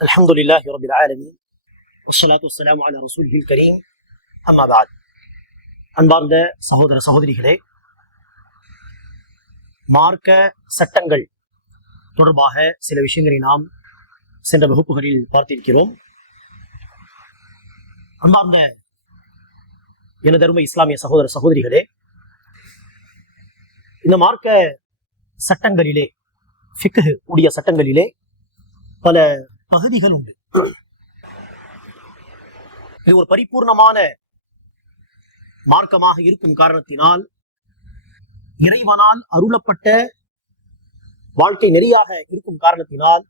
الحمد لله رب العالمين والصلاة والسلام على رسوله الكريم أما بعد அன்பார்ந்த சகோதர சகோதரிகளே மார்க்க சட்டங்கள் தொடர்பாக சில விஷயங்களை நாம் சென்ற வகுப்புகளில் பார்த்திருக்கிறோம் அன்பார்ந்த எனதருமை இஸ்லாமிய சகோதர சகோதரிகளே இந்த மார்க்க சட்டங்களிலே ஃபிக்ஹ் உடைய சட்டங்களிலே பல பகுதிகள் உண்டு. இது ஒரு பரிபூர்ணமான மார்க்கமாக இருக்கும் காரணத்தினால் இறைவனால் அருளப்பட்ட வாழ்க்கை நெறியாக இருக்கும் காரணத்தினால்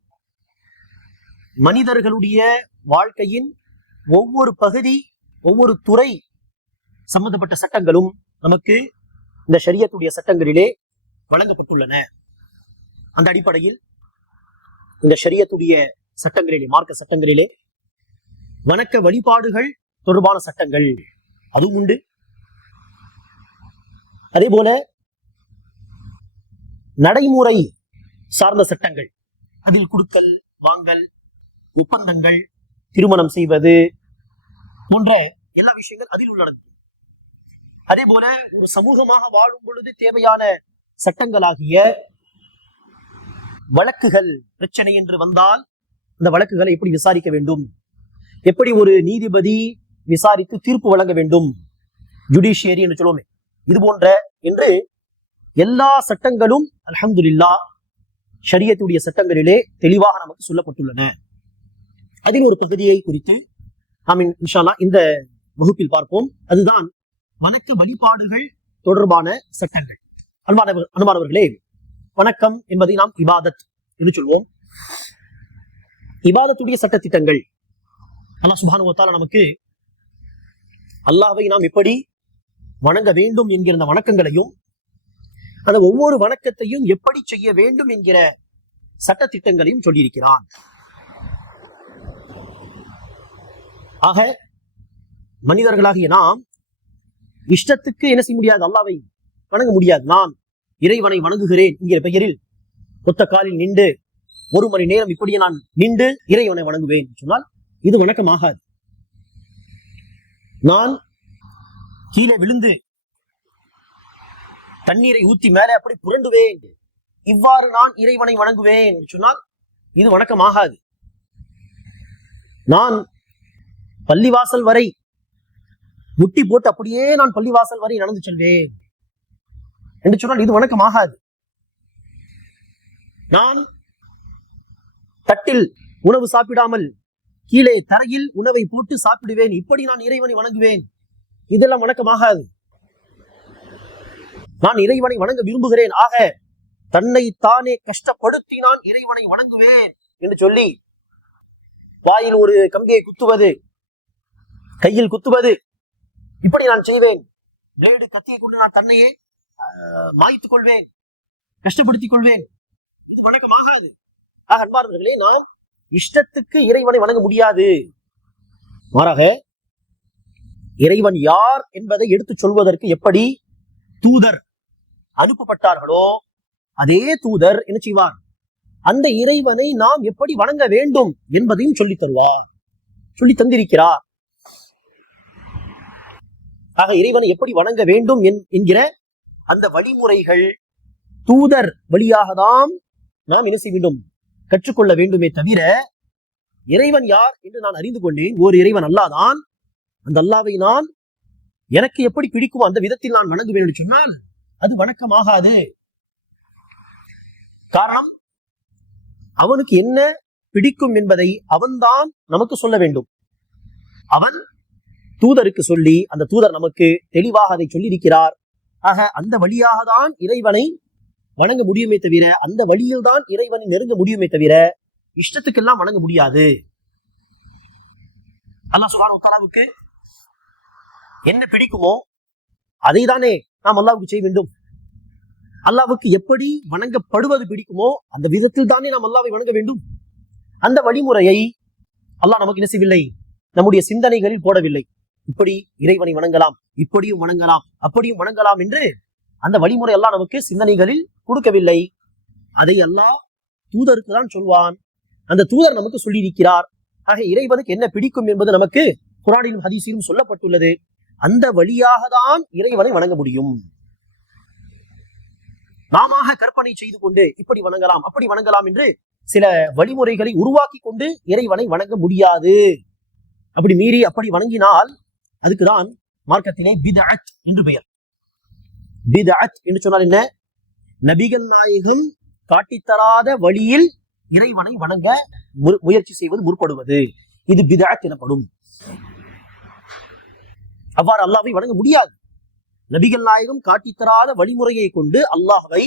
மனிதர்களுடைய வாழ்க்கையின் ஒவ்வொரு பகுதி ஒவ்வொரு துறை சம்பந்தப்பட்ட சட்டங்களும் நமக்கு இந்த ஷரியத்துடைய சட்டங்களிலே வழங்கப்பட்டுள்ளன. அந்த அடிப்படையில் இந்த ஷரியத்துடைய சட்டங்களிலே மார்க்க சட்டங்களிலே. வணக்க வழிபாடுகள் தொடர்பான சட்டங்கள். அதுவும் உண்டு. அதே போல நடைமுறை சார்ந்த சட்டங்கள். அதில் கொடுக்கல் வாங்கல் ஒப்பந்தங்கள் திருமணம் செய்வது போன்ற எல்லா விஷயங்கள் அதில் உள்ளடங்கும். அதே போல ஒரு சமூகமாக வாழும் பொழுது தேவையான சட்டங்களாகிய வழக்குகள் பிரச்சனை என்று வந்தால் அந்த வழக்குகளை எப்படி விசாரிக்க வேண்டும்? எப்படி ஒரு நீதிபதி விசாரித்து தீர்ப்பு வழங்க வேண்டும்? ஜுடிஷியரி என்று சொல்லுவோமே. இது போன்ற என்று எல்லா சட்டங்களும் அல்ஹம்துலில்லா ஷரியத்துடைய சட்டங்களிலே தெளிவாக நமக்கு சொல்லப்பட்டுள்ளன. அதில் ஒரு பகுதியை குறித்து நாம் இந்த வகுப்பில் பார்ப்போம். அதுதான் வணக்க வழிபாடுகள் தொடர்பான சட்டங்கள். அன்பானவர் அன்பானவர்களே வணக்கம் என்பதை நாம் இபாதத் என்று சொல்வோம். இபாதத்துடைய சட்டத்திட்டங்கள். அல்லாஹ் சுபானு நமக்கு அல்லாவை நாம் எப்படி வணங்க வேண்டும் என்கிற அந்த வணக்கங்களையும் அந்த ஒவ்வொரு வணக்கத்தையும் எப்படி செய்ய வேண்டும் என்கிற சட்ட திட்டங்களையும் சொல்லியிருக்கிறான். ஆக மனிதர்களாகிய நாம் இஷ்டத்துக்கு என்ன செய்ய முடியாது? அல்லாவை வணங்க முடியாது. நான் இறைவனை வணங்குகிறேன் என்கிற பெயரில் ஒத்த காலில் நின்று ஒரு மணி நேரம் இப்படியே நான் நின்று இறைவனை வணங்குவேன் சொன்னால் இது வணக்கமாகாது. நான் கீழே விழுந்து தண்ணீரை ஊத்தி மேலே அப்படி புரண்டுவேன். இவ்வாறு நான் இறைவனை வணங்குவேன் என்று சொன்னால் இது வணக்கமாகாது. நான் பள்ளிவாசல் வரை முட்டி போட்டு அப்படியே நான் பள்ளிவாசல் வரை நடந்து செல்வேன். என்று சொன்னால் இது வணக்கமாகாது. நான் தட்டில் உணவு சாப்பிடாமல் கீழே தரையில் உணவை போட்டு சாப்பிடுவேன். இப்படி நான் இறைவனை வணங்குவேன். இதெல்லாம் வணக்கமாகாது. நான் இறைவனை வணங்க விரும்புகிறேன். ஆக தன்னை தானே கஷ்டப்படுத்தி நான் இறைவனை வணங்குவேன் என்று சொல்லி வாயில் ஒரு கம்பியை குத்துவது கையில் குத்துவது இப்படி நான் செய்வேன். பிளேடு கத்தியை கொண்டு நான் தன்னையே மாய்த்துக் கொள்வேன் கஷ்டப்படுத்திக் கொள்வேன். இது வணக்கமாகாது. ஆக அன்பார்ந்தவர்களே நாம் இஷ்டத்துக்கு இறைவனை வணங்க முடியாது. மாறாக இறைவன் யார் என்பதை எடுத்துச் சொல்வதற்கு எப்படி தூதர் அனுப்பப்பட்டார்களோ அதே தூதர் என்ன செய்வார்? அந்த இறைவனை நாம் எப்படி வணங்க வேண்டும் என்பதையும் சொல்லி தருவார். சொல்லி தந்திருக்கிறார். ஆக இறைவனை எப்படி வணங்க வேண்டும் என்- என்கிற அந்த வழிமுறைகள் தூதர் வழியாக தான் நாம் என்ன செய்ய வேண்டும்? கற்றுக்கொள்ள வேண்டுமே தவிர இறைவன் யார் என்று நான் அறிந்து கொண்டேன். ஓர் இறைவன் அல்லாதான். அந்த அல்லாவை நான் எனக்கு எப்படி பிடிக்குமோ அந்த விதத்தில் நான் வணங்குவேன் என்று சொன்னால் அது வணக்கமாகாது. காரணம் அவனுக்கு என்ன பிடிக்கும் என்பதை அவன்தான் நமக்கு சொல்ல வேண்டும். அவன் தூதருக்கு சொல்லி அந்த தூதர் நமக்கு தெளிவாக அதை சொல்லியிருக்கிறார். ஆக அந்த வழியாக தான் இறைவனை வணங்க முடியுமே தவிர அந்த வழியில் தான் இறைவனை நெருங்க முடியுமே தவிர இஷ்டத்துக்கெல்லாம் வணங்க முடியாது. அல்லா சுகான உத்தாலாவுக்கு என்ன பிடிக்குமோ அதை தானே நாம் அல்லாவுக்கு செய்ய வேண்டும். அல்லாவுக்கு எப்படி வணங்கப்படுவது பிடிக்குமோ அந்த விதத்தில் தானே நாம் அல்லாவை வணங்க வேண்டும். அந்த வழிமுறையை அல்லாஹ் நமக்கு என்ன செய்யவில்லை? நம்முடைய சிந்தனைகளில் போடவில்லை. இப்படி இறைவனை வணங்கலாம் இப்படியும் வணங்கலாம் அப்படியும் வணங்கலாம் என்று அந்த வழிமுறை எல்லாம் நமக்கு சிந்தனைகளில் கொடுக்கவில்லை. அதை அல்லாஹ் தூதருக்கு தான் சொல்வான். அந்த தூதர் நமக்கு சொல்லியிருக்கிறார். ஆக இறைவனுக்கு என்ன பிடிக்கும் என்பது நமக்கு குரானிலும் ஹதீசிலும் சொல்லப்பட்டுள்ளது. அந்த வழியாக தான் இறைவனை வணங்க முடியும். நாம கற்பனை செய்து கொண்டு இப்படி வணங்கலாம் அப்படி வணங்கலாம் என்று சில வழிமுறைகளை உருவாக்கி கொண்டு இறைவனை வணங்க முடியாது. அப்படி மீறி அப்படி வணங்கினால் அதுக்குதான் மார்க்கத்திலே பிதஅத் என்று பெயர். பிதஅத் என்று சொன்னால் என்ன? நபிகள் நாயகம் காட்டித்தராத வழியில் இறைவனை வணங்க மு- முயற்சி செய்வது முற்படுவது. இது பிதஅத் எனப்படும். அவ்வாறு அல்லாவை வணங்க முடியாது. நபிகள் நாயகம் காட்டித்தராத வழிமுறையை கொண்டு அல்லாஹவை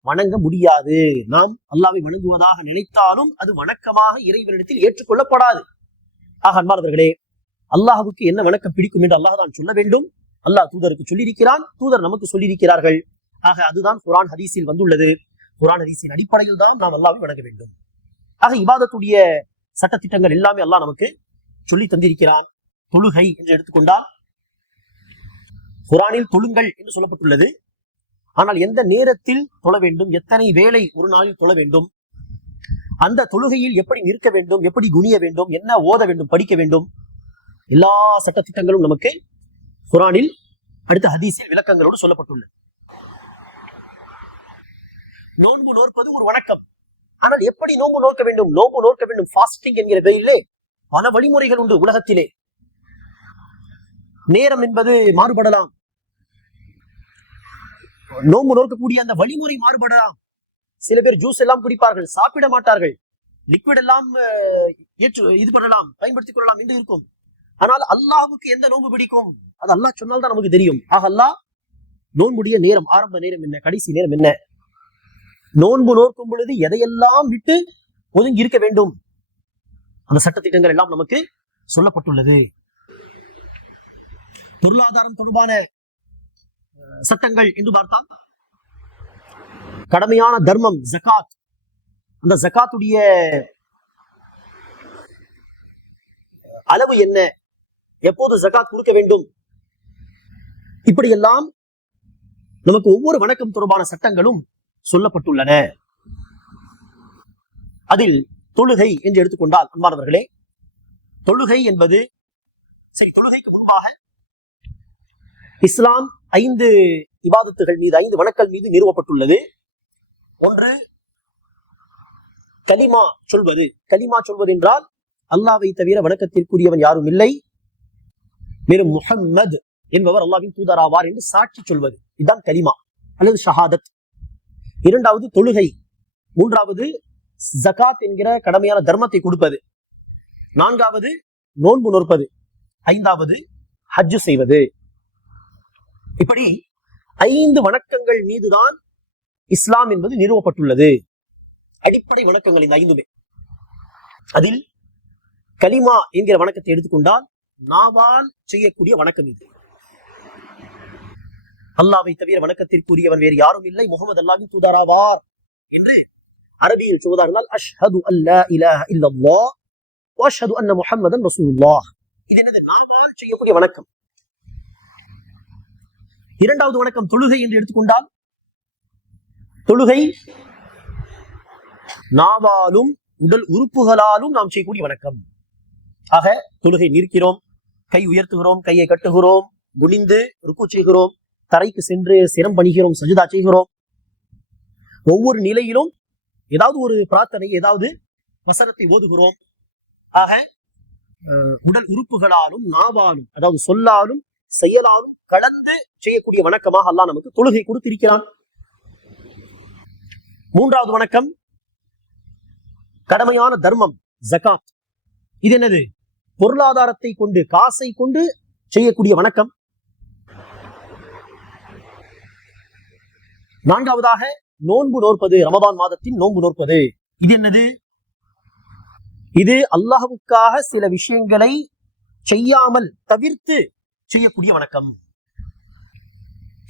வணங்க முடியாது. நாம் அல்லாவை வணங்குவதாக நினைத்தாலும் அது வணக்கமாக இறைவனிடத்தில் ஏற்றுக்கொள்ளப்படாது. ஆக அன்பானவர்களே அல்லாஹுக்கு என்ன வணக்கம் பிடிக்கும் என்று அல்லாஹ் தான் சொல்ல வேண்டும். அல்லாஹ் தூதருக்கு சொல்லியிருக்கிறான். தூதர் நமக்கு சொல்லியிருக்கிறார்கள். ஆக அதுதான் குரான் ஹதீஸில் வந்துள்ளது. குரான் ஹதீஸின் அடிப்படையில் தான் நாம் அல்லாவை வணங்க வேண்டும். ஆக இபாதத்துடைய சட்டத்திட்டங்கள் எல்லாமே அல்லாஹ் நமக்கு சொல்லி தந்திருக்கிறான். தொழுகை என்று எடுத்துக்கொண்டால் குரானில் தொழுங்கள் என்று சொல்லப்பட்டுள்ளது. ஆனால் எந்த நேரத்தில் தொழ வேண்டும் எத்தனை வேலை ஒரு நாளில் தொழ வேண்டும் அந்த தொழுகையில் எப்படி நிற்க வேண்டும் எப்படி குனிய வேண்டும் என்ன ஓத வேண்டும் படிக்க வேண்டும் எல்லா சட்டத்திட்டங்களும் நமக்கு குரானில் அடுத்த ஹதீஸில் விளக்கங்களோடு சொல்லப்பட்டுள்ளது. நோன்பு நோற்பது ஒரு வணக்கம். ஆனால் எப்படி நோன்பு நோக்க வேண்டும்? நோன்பு நோக்க வேண்டும் ஃபாஸ்டிங் என்கிற பெயரிலே பல வழிமுறைகள் உண்டு உலகத்திலே. நேரம் என்பது மாறுபடலாம். நோன்பு நோக்கக்கூடிய அந்த வழிமுறை மாறுபடலாம். சில பேர் ஜூஸ் எல்லாம் குடிப்பார்கள் சாப்பிட மாட்டார்கள். லிக்விட் எல்லாம் ஏற்று இது பண்ணலாம் பயன்படுத்திக் கொள்ளலாம் என்று இருக்கும். ஆனால் அல்லாஹுக்கு எந்த நோன்பு பிடிக்கும்? அது அல்லாஹ் சொன்னால் தான் நமக்கு தெரியும். ஆக அல்லாஹ் நோன்புடைய நேரம் ஆரம்ப நேரம் என்ன? கடைசி நேரம் என்ன? நோன்பு நோக்கும் பொழுது எதையெல்லாம் விட்டு ஒதுங்கி இருக்க வேண்டும்? அந்த சட்டத்திட்டங்கள் எல்லாம் நமக்கு சொல்லப்பட்டுள்ளது. பொருளாதாரம் தொடர்பான சட்டங்கள் என்று பார்த்தால் கடமையான தர்மம் ஜகாத் அந்த ஜகாத்துடைய அளவு என்ன? எப்போது ஜகாத் கொடுக்க வேண்டும்? இப்படியெல்லாம் நமக்கு ஒவ்வொரு வணக்கம் தொடர்பான சட்டங்களும் சொல்லப்பட்டுள்ளன. அதில் தொழுகை என்று எடுத்துக்கொண்டால் அன்பானவர்களே தொழுகை என்பது சரி தொழுகைக்கு முன்பாக இஸ்லாம் ஐந்து இபாதத்துகள் மீது ஐந்து வணக்கல் மீது நிறுவப்பட்டுள்ளது. ஒன்று கலிமா சொல்வது. கலிமா சொல்வது என்றால் அல்லாவை தவிர வணக்கத்திற்குரியவன் யாரும் இல்லை. வெறும் முஹம்மது என்பவர் அல்லாவின் தூதராவார் என்று சாட்சி சொல்வது. இதுதான் கலிமா அல்லது ஷஹாதத். இரண்டாவது தொழுகை. மூன்றாவது ஜகாத் என்கிற கடமையான தர்மத்தை கொடுப்பது. நான்காவது நோன்பு நோற்பது. ஐந்தாவது ஹஜ்ஜு செய்வது. இப்படி ஐந்து வணக்கங்கள் மீதுதான் இஸ்லாம் என்பது நிறுவப்பட்டுள்ளது. அடிப்படை வணக்கங்கள் இந்த ஐந்துமே. அதில் கலிமா என்கிற வணக்கத்தை எடுத்துக்கொண்டால் நாவால் செய்யக்கூடிய வணக்கம் இது. அல்லாவை தவிர வணக்கத்திற்குரியவன் வேறு யாரும் இல்லை. முகமது அல்லாவின் தூதராவார் என்று அரபியில் சொல்வதானால் அஷ்ஹது அல்லா இலாஹ இல்லல்லா வ அஷ்ஹது அன்ன முஹம்மதன் ரசூலுல்லாஹ். இது என்னது? நாவால் செய்யக்கூடிய வணக்கம். இரண்டாவது வணக்கம் தொழுகை என்று எடுத்துக்கொண்டால் தொழுகை நாவாலும் உடல் உறுப்புகளாலும் நாம் செய்யக்கூடிய வணக்கம். ஆக தொழுகை நிற்கிறோம் கை உயர்த்துகிறோம் கையை கட்டுகிறோம் குனிந்து ருக்கு செய்கிறோம். தரைக்கு சென்று சிரம் பணிகிறோம் சஜிதா செய்கிறோம். ஒவ்வொரு நிலையிலும் ஏதாவது ஒரு பிரார்த்தனை ஏதாவது வசனத்தை ஓதுகிறோம். ஆக உடல் உறுப்புகளாலும் நாவாலும் அதாவது சொல்லாலும் செயலாலும் கலந்து செய்யக்கூடிய வணக்கமாக அல்லாஹ் நமக்கு தொழுகை கொடுத்திருக்கிறான். மூன்றாவது வணக்கம். கடமையான தர்மம் ஜகாத் இது என்னது? பொருளாதாரத்தை கொண்டு காசை கொண்டு செய்யக்கூடிய வணக்கம். நான்காவதாக நோன்பு நோற்பது ரமதான் மாதத்தின் நோன்பு நோற்பது. இது என்னது? இது அல்லாஹுக்காக சில விஷயங்களை செய்யாமல் தவிர்த்து செய்யக்கூடிய வணக்கம்.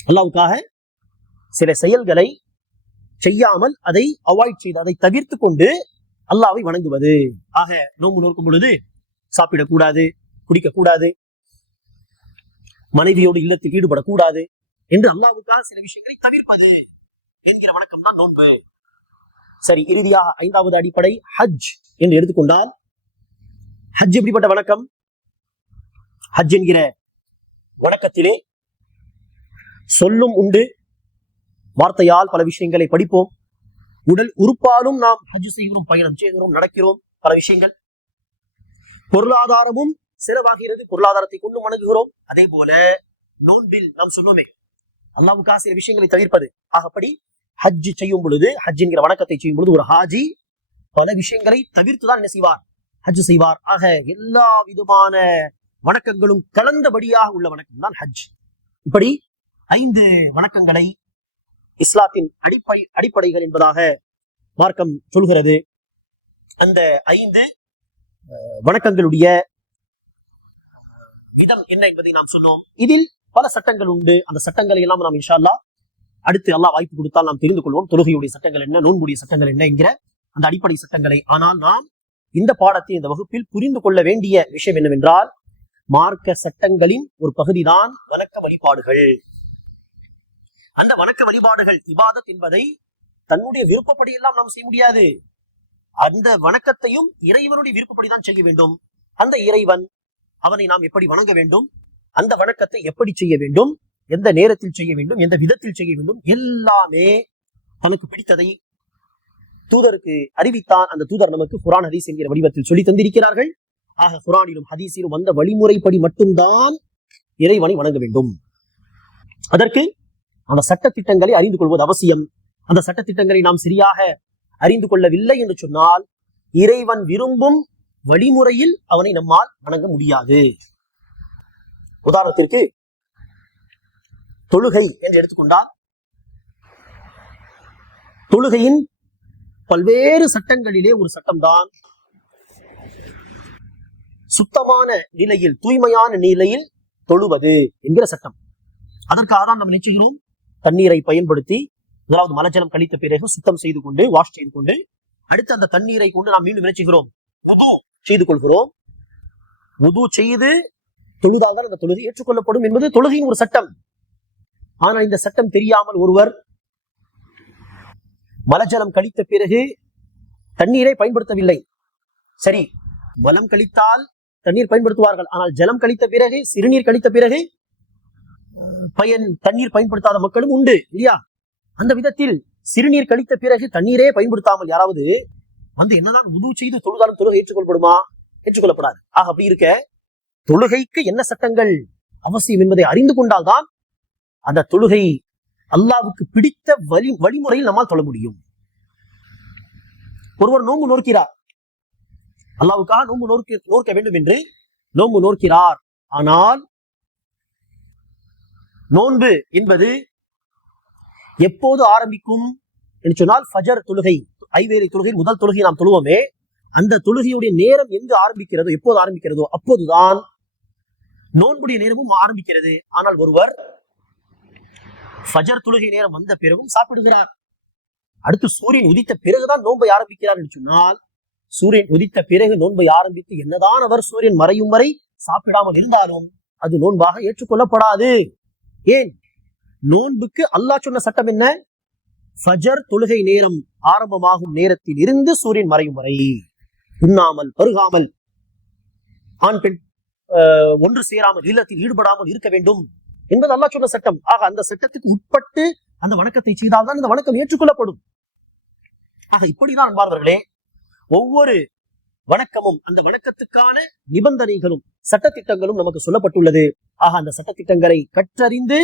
அல்லாவுக்காக சில செயல்களை செய்யாமல் அதை அவாய்ட் செய்து அதை தவிர்த்து கொண்டு அல்லாவை வணங்குவது. ஆக நோன்பு நோக்கும் பொழுது சாப்பிடக்கூடாது குடிக்கக்கூடாது மனைவியோடு இல்லத்தில் ஈடுபடக்கூடாது என்று அல்லாவுக்காக சில விஷயங்களை தவிர்ப்பது என்கிற வணக்கம் தான் நோன்பு. சரி இறுதியாக ஐந்தாவது அடிப்படை ஹஜ் என்று எடுத்துக்கொண்டால் ஹஜ் எப்படிப்பட்ட வணக்கம்? ஹஜ் என்கிற வணக்கத்திலே சொல்லும் உண்டு வார்த்தையால் பல விஷயங்களை படிப்போம். உடல் உறுப்பாலும் நாம் ஹஜ் செய்கிறோம் பயணம் செய்கிறோம் நடக்கிறோம் பல விஷயங்கள். பொருளாதாரமும் செலவாகிறது பொருளாதாரத்தை கொண்டு வணங்குகிறோம். அதே போல நோன்பில் நாம் சொன்னோமே அல்லாவுக்கு ஆசிரியர் விஷயங்களை தவிர்ப்பது. ஆகப்படி ஹஜ் செய்யும் பொழுது ஹஜ் என்கிற வணக்கத்தை செய்யும் பொழுது ஒரு ஹாஜி பல விஷயங்களை தவிர்த்துதான் என்ன செய்வார்? ஹஜ் செய்வார். ஆக எல்லா விதமான வணக்கங்களும் கலந்தபடியாக உள்ள வணக்கம் தான் ஹஜ் இப்படி ஐந்து வணக்கங்களை இஸ்லாத்தின் அடிப்படை அடிப்படைகள் என்பதாக மார்க்கம் சொல்கிறது. அந்த ஐந்து அஹ், வணக்கங்களுடைய விதம் என்ன என்பதை நாம் சொன்னோம். இதில் பல சட்டங்கள் உண்டு. அந்த சட்டங்களை எல்லாம் நாம் இன்ஷால்லா அடுத்து எல்லாம் வாய்ப்பு கொடுத்தால் நாம் தெரிந்து கொள்வோம். தொழுகையுடைய சட்டங்கள் என்ன நோன்புடைய சட்டங்கள் என்ன என்கிற அந்த அடிப்படை சட்டங்களை. ஆனால் நாம் இந்த பாடத்தை இந்த வகுப்பில் புரிந்து கொள்ள வேண்டிய விஷயம் என்னவென்றால் மார்க்க சட்டங்களின் ஒரு பகுதிதான் வணக்க வழிபாடுகள். அந்த வணக்க வழிபாடுகள் இபாதத் என்பதை தன்னுடைய விருப்பப்படி எல்லாம் நாம் செய்ய முடியாது. அந்த வணக்கத்தையும் இறைவனுடைய விருப்பப்படி தான் செய்ய வேண்டும். அந்த இறைவன் அவனை நாம் எப்படி வணங்க வேண்டும்? அந்த வணக்கத்தை எப்படி செய்ய வேண்டும்? எந்த நேரத்தில் செய்ய வேண்டும்? எந்த விதத்தில் செய்ய வேண்டும்? எல்லாமே தனக்கு பிடித்ததை தூதருக்கு அறிவித்தான். அந்த தூதர் நமக்கு குரான் ஹதீஸ் என்கிற வடிவத்தில் சொல்லி தந்திருக்கிறார்கள். ஆக குரானிலும் ஹதீஸிலும் வந்த வழிமுறைப்படி மட்டும்தான் இறைவனை வணங்க வேண்டும். அதற்கு அந்த சட்டத்திட்டங்களை அறிந்து கொள்வது அவசியம். அந்த சட்டத்திட்டங்களை நாம் சரியாக அறிந்து கொள்ளவில்லை என்று சொன்னால் இறைவன் விரும்பும் வழிமுறையில் அவனை நம்மால் வணங்க முடியாது. உதாரணத்திற்கு தொழுகை என்று எடுத்துக்கொண்டால் தொழுகையின் பல்வேறு சட்டங்களிலே ஒரு சட்டம்தான். சுத்தமான நிலையில் தூய்மையான நிலையில் தொழுவது என்கிற சட்டம். அதற்காக தான் நாம் நினைச்சுகிறோம் தண்ணீரை பயன்படுத்தி முதலாவது மலஜலம் கழித்த பிறகு சுத்தம் செய்து கொண்டு வாஷ் செய்து கொண்டு அடுத்து அந்த தண்ணீரை கொண்டு நாம் மீண்டும் நினைச்சுகிறோம் உது செய்து கொள்கிறோம். உது செய்து தொழுதால் தான் அந்த தொழுகை ஏற்றுக்கொள்ளப்படும் என்பது தொழுகையின் ஒரு சட்டம். ஆனால் இந்த சட்டம் தெரியாமல் ஒருவர் மலஜலம் கழித்த பிறகு தண்ணீரை பயன்படுத்தவில்லை. சரி மலம் கழித்தால் தண்ணீர் பயன்படுத்துவார்கள். ஆனால் ஜலம் கழித்த பிறகு சிறுநீர் கழித்த பிறகு பயன் தண்ணீர் பயன்படுத்தாத மக்களும் உண்டு இல்லையா? அந்த விதத்தில் சிறுநீர் கழித்த பிறகு தண்ணீரே பயன்படுத்தாமல் யாராவது வந்து என்னதான் உது செய்து தொழுதாலும் தொழுகை ஏற்றுக்கொள்ளப்படுமா? ஏற்றுக்கொள்ளப்படாது. ஆக அப்படி இருக்க தொழுகைக்கு என்ன சட்டங்கள் அவசியம் என்பதை அறிந்து கொண்டால்தான் அந்த தொழுகை அல்லாவுக்கு பிடித்த வழி வழிமுறையில் நம்மால் தொழ முடியும். ஒருவர் நோன்பு நோக்கிறார் அல்லாவுக்காக நோன்பு நோக்க நோக்க வேண்டும் என்று நோன்பு நோக்கிறார் ஆனால் நோன்பு என்பது எப்போது ஆரம்பிக்கும் என்று சொன்னால் ஃபஜர் தொழுகை ஐவேலை தொழுகை முதல் தொழுகை நாம் தொழுவோமே அந்த தொழுகையுடைய நேரம் எங்கு ஆரம்பிக்கிறதோ எப்போது ஆரம்பிக்கிறதோ அப்போதுதான் நோன்புடைய நேரமும் ஆரம்பிக்கிறது. ஆனால் ஒருவர் ஃபஜர் தொழுகை நேரம் வந்த பிறகும் சாப்பிடுகிறார். அடுத்து சூரியன் உதித்த பிறகுதான் நோன்பை ஆரம்பிக்கிறார் என்று சொன்னால் சூரியன் உதித்த பிறகு நோன்பை ஆரம்பித்து என்னதான் அவர் சூரியன் மறையும் வரை சாப்பிடாமல் இருந்தாலும் அது நோன்பாக ஏற்றுக்கொள்ளப்படாது. ஏன்? நோன்புக்கு அல்லாஹ் சொன்ன சட்டம் என்ன? ஃபஜர் தொழுகை நேரம் ஆரம்பமாகும் நேரத்தில் இருந்து சூரியன் மறையும் வரை. உண்ணாமல் பருகாமல் ஆண் பெண் ஒன்று சேராமல் இல்லத்தில் ஈடுபடாமல் இருக்க வேண்டும் என்பது அல்லா சொன்ன சட்டம். ஆக அந்த சட்டத்துக்கு உட்பட்டு அந்த வணக்கத்தை செய்தால்தான் அந்த வணக்கம் ஏற்றுக்கொள்ளப்படும். ஆக இப்படிதான் அன்பார்வர்களே ஒவ்வொரு வணக்கமும் அந்த வணக்கத்துக்கான நிபந்தனைகளும் சட்டத்திட்டங்களும் நமக்கு சொல்லப்பட்டுள்ளது. ஆக அந்த சட்டத்திட்டங்களை கற்றறிந்து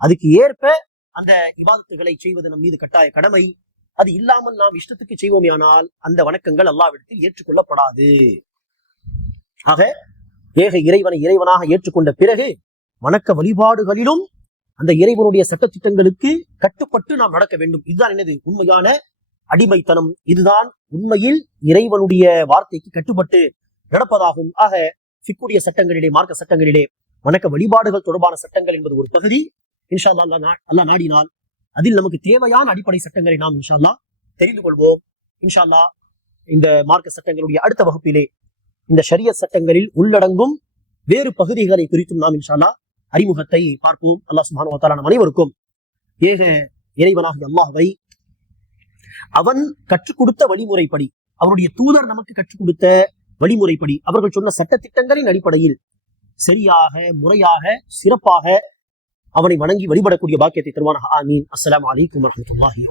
அதுக்கு ஏற்ப அந்த விவாதத்துகளை செய்வது நம் மீது கட்டாய கடமை. அது இல்லாமல் நாம் இஷ்டத்துக்கு செய்வோமேயானால் அந்த வணக்கங்கள் அல்லாவிடத்தில் ஏற்றுக்கொள்ளப்படாது. ஆக ஏக இறைவனை இறைவனாக ஏற்றுக்கொண்ட பிறகு வணக்க வழிபாடுகளிலும் அந்த இறைவனுடைய சட்டத்திட்டங்களுக்கு கட்டுப்பட்டு நாம் நடக்க வேண்டும். இதுதான் என்னது? உண்மையான அடிமைத்தனம். இதுதான் உண்மையில் இறைவனுடைய வார்த்தைக்கு கட்டுப்பட்டு நடப்பதாகும். ஆக சிக்குடைய சட்டங்களிலே மார்க்க சட்டங்களிலே வணக்க வழிபாடுகள் தொடர்பான சட்டங்கள் என்பது ஒரு பகுதி. இன்ஷா அல்லா அல்லாஹ் நாடினால் அதில் நமக்கு தேவையான அடிப்படை சட்டங்களை நாம் இன்ஷா அல்லாஹ் தெரிந்து கொள்வோம். இன்ஷா அல்லாஹ் இந்த மார்க்க சட்டங்களுடைய அடுத்த வகுப்பிலே இந்த ஷரிய சட்டங்களில் உள்ளடங்கும் வேறு பகுதிகளை குறித்தும் நாம் இன்ஷால்லா அறிமுகத்தை பார்ப்போம். அல்லாஹ் சுபானு நம் அனைவருக்கும் ஏக இறைவனாக அல்லாஹ்வை அவன் கற்றுக் கொடுத்த வழிமுறைப்படி அவருடைய தூதர் நமக்கு கற்றுக் கொடுத்த வழிமுறைப்படி அவர்கள் சொன்ன சட்ட திட்டங்களின் அடிப்படையில் சரியாக முறையாக சிறப்பாக அவனை வணங்கி வழிபடக்கூடிய பாக்கியத்தை தருவான் ஆமீன். அஸ்ஸலாமு அலைக்கும் வரஹ்மத்துல்லாஹி